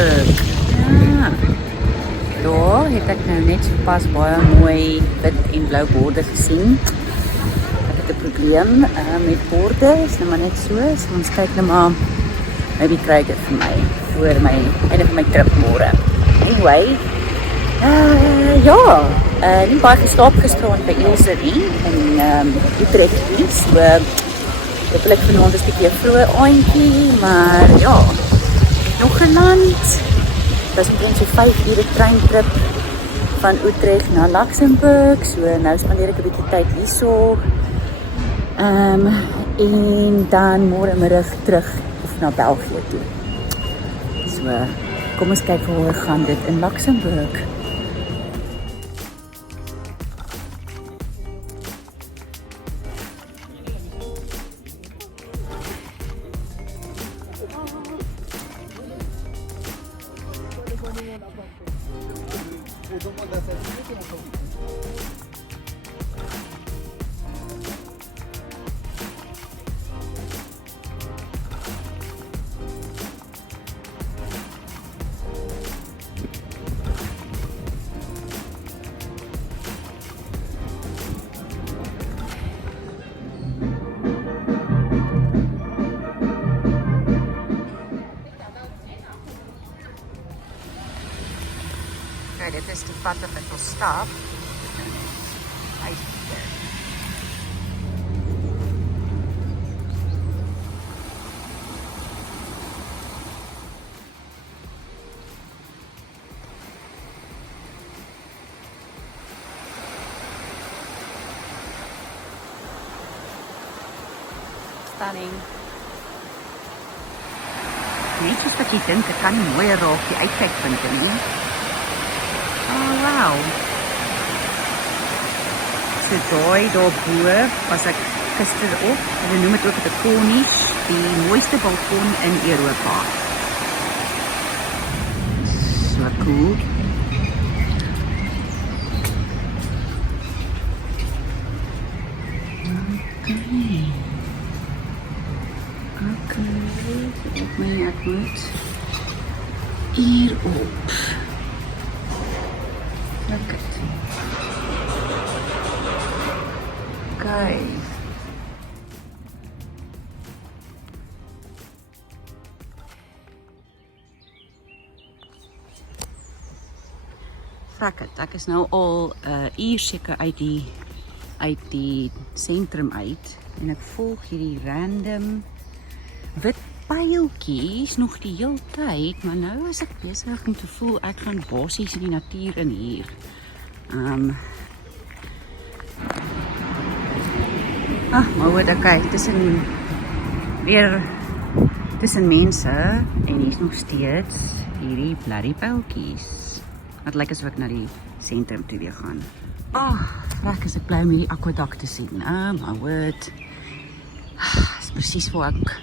Luxemburg. Ja. Daar het ek nou net so pas baie mooi wit en blou borde gesien. Ek het 'n probleem met borde, is nou maar net so ons kyk nou maar, maybe kry ek dit vir my, voor my einde van my trip môre. Anyway, nie baie geslaap gisterand by Ilse nie, in Utrecht nie, so hopelik vanaand is 'n bietjie 'n vroeë aandjie, maar ja, nog geland. Dat is omtrent so 5 ure treintrip van Utrecht na Luxemburg, so nou spandeer ek 'n bietjie tyd hierso. En dan môremiddag terug of na België toe. So, kom ons kyk hoe gaan dit in Luxemburg. Dit is die pad wat ek wil stap. Stunning. Net soos wat jy dink, dit kan nie mooier raak die uitkykpunte nie. Oh, wow. So daarbo was ek gister op. Hulle noem dit ook die Corniche, die mooiste balkon in Europa. So cool. Okay, ek moet hierop. Look at it. Okay. Ek is nou al uur seker uit die sentrum uit en ek volg hierdie random wit pyltjies nog die hele tyd, maar nou is ek besig om te voel ek gaan basies in die natuur in hier. Maar hoor, okay, tussen mense en hier is nog steeds hierdie bloody pyltjies. Wat lyk asof ek na die sentrum toe weer gaan. Vrek is ek bly om hierdie aquaduct te sien. Maar hoor, is presies waar ek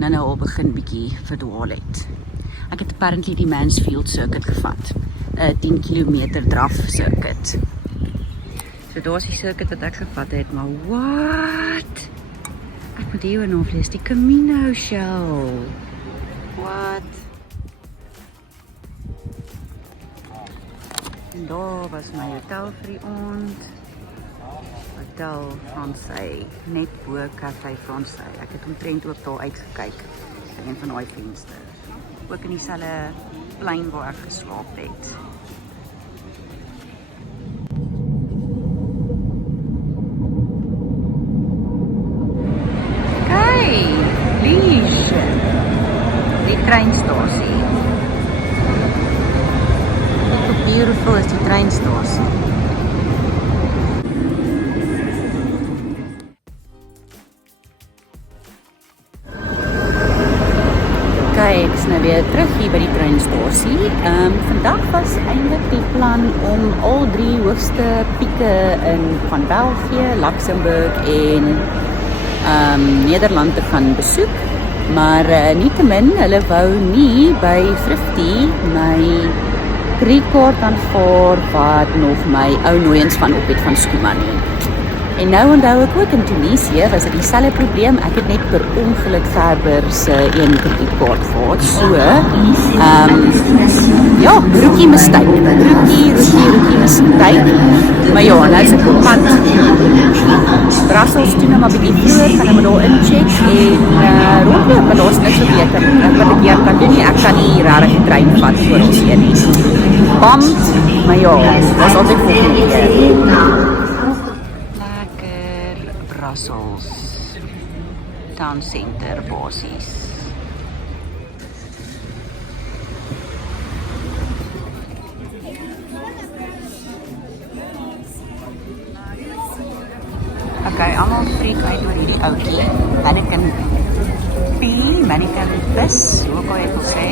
nou al begin bietjie verdwaal het. Ek het apparently die Mansfield circuit gevat. 10 kilometer draf circuit. So daar is die circuit wat ek gevat het, maar wat? Ek moet hier nog lees, die Camino Shell. Wat? En daar was my hotel vir die aand. Hotel Fransay, net bo Café Fransay. Ek het omtrent ook daar uitgekyk by een van daai vensters. Ook in dieselfde plein waar ek geslaap het. Kyk, Liege, die treinstasie. Hoe beautiful is die treinstasie. Ek is nou weer terug hier by die treinstasie. Vandag was eintlik die plan om al 3 hoogste pieke van België, Luxemburg en Nederland te gaan besoek. Maar nietemin, hulle wou nie by Thrifty my kredietkaart aanvaar wat nog my ou nooiens van op het van Skuma nie. En nou onthou ek ook in Tunesië was dit dieselfde probleem. Ek het net per ongeluk Gerber se een kredietkaart gehad. So, rookie mistake. Rookie mistake. Maar ja, nou is ek op pad Brussels toe nou maar bietjie vroeër, gaan ek maar daar incheck en rondloop, maar daar is niks so beter. Wat ek hier kan doen nie, ek kan nie regtig die trein vat voor ons hier nie. Band, maar ja, daar is altyd volgende keer. Lekker Brussels Town Center basies. Okay, allemaal freak uit oor hierdie oukie. Mannequin P, Mannequin Bus, hoe kan jy het wil sê?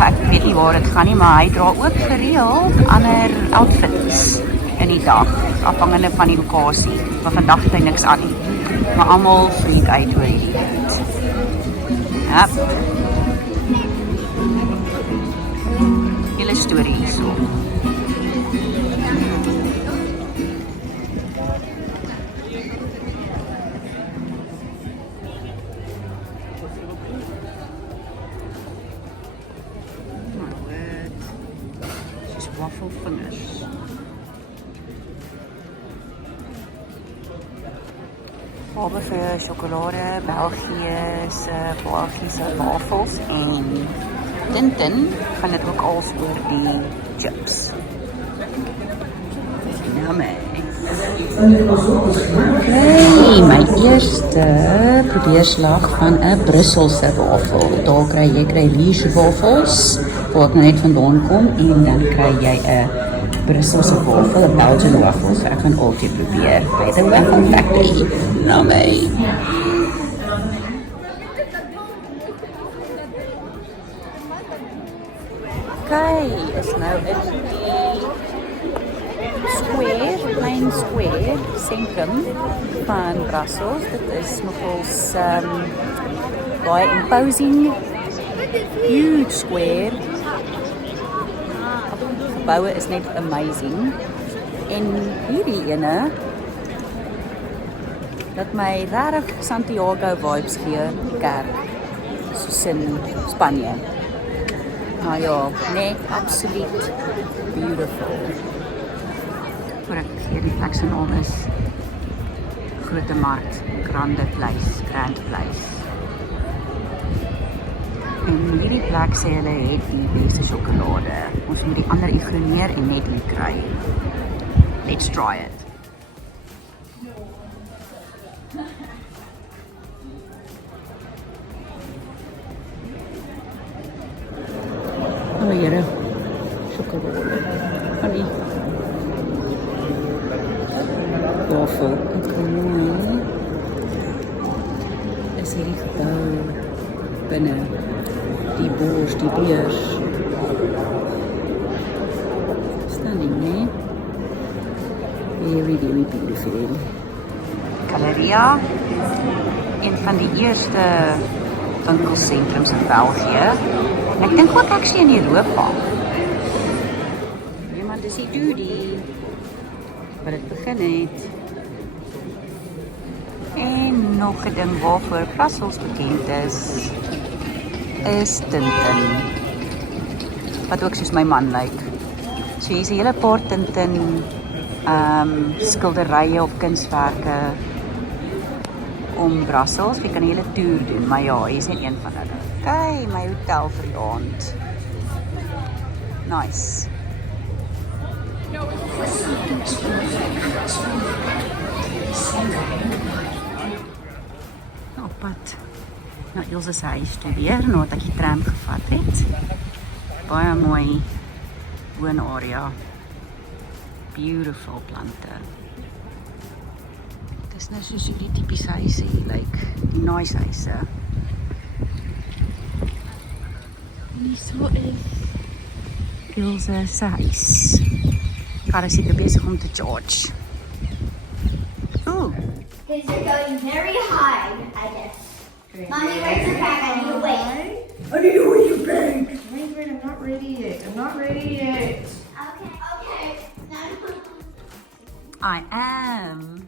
Ek weet nie waar het gaan nie, maar hy dra ook gereeld ander outfits in die dag, afhangende van die lokasie. Maar vandag het hy niks aan nie. Maar allemaal freak uit oor hierdie. Ja. Hele story hierso. Waffle vingers. Farbe vir sjokolade, Belgiese wafels en Tintin gaan dit ook als oor die chips. Yummy. Okay, my eerste probeerslag van 'n Brusselse wafel. Daar kry jy Liege wafels, wat nou net vandaan kom, en dan kry jy 'n Brusselse wafel, 'n Belgian wafel. So ek gaan altyd probeer by the Waffle Factory. Yummy. Okay, is nou in die plain square, sentrum van Brussels. Dit is nogals baie imposing, huge square. Die gebouwe is net amazing. En hierdie ene, dat my regtig Santiago vibes gee, die kerk, soos in Spanje. Maar ja, nee, absoluut beautiful. Voor ek hier die plek se naam is Grote Markt, Grand Place. En hierdie plek sê hulle het die beste sjokolade. Ons moet die ander ignoreer en net hier kry. Let's try it. Oh jere, sjokolade. Van die wafel. Ek kan mooi. Is hierdie gebouw binne. Die bors, die beurs. Stunning, nee? Very, very beautiful. Galeria, een van die eerste winkelsentrums in België. En ek dink ook actually in Europa. Nee, maar dis die doodie wat het begin het. En nog 'n ding waarvoor Brussels bekend is Tintin. Wat ook soos my man lyk. So hier is 'n hele paar Tintin skilderye of kunswerke om Brussels. Jy kan 'n hele toer doen, maar ja, hier is net een van hulle. Okay, my hotel vir die aand. Nice. Op pad na Ilse se huis toe weer, nadat ek die tram gevat het. Baie mooi woonarea. Beautiful plante. Dit is nou soos die tipiese huise hier, like die nice huise. En hier so is Ilse se huis. Kar is seker besig om te charge. Ooh. Because you're going very high, I guess. Mommy, where's your bag? I need to wait. I need to wait your bag. Wait, I'm not ready yet. Okay. I am